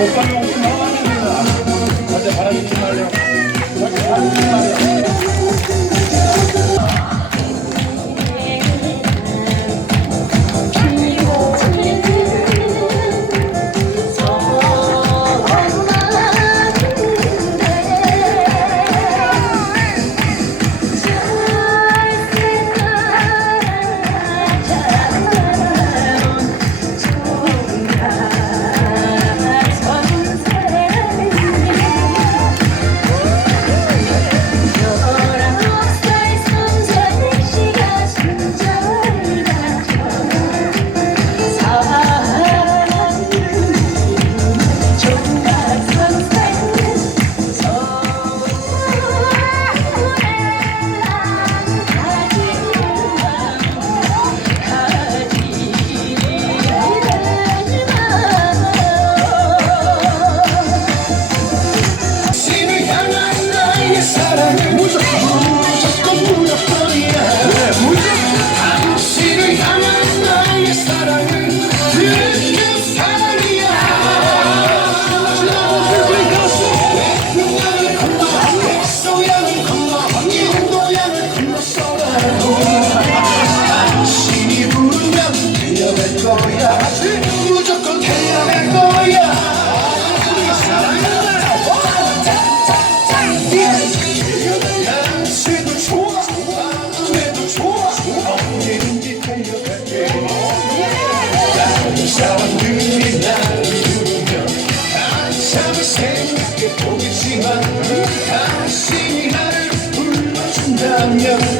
오빠는 오빠 됩니다. 근데 바라지 말래요. Para Yeah.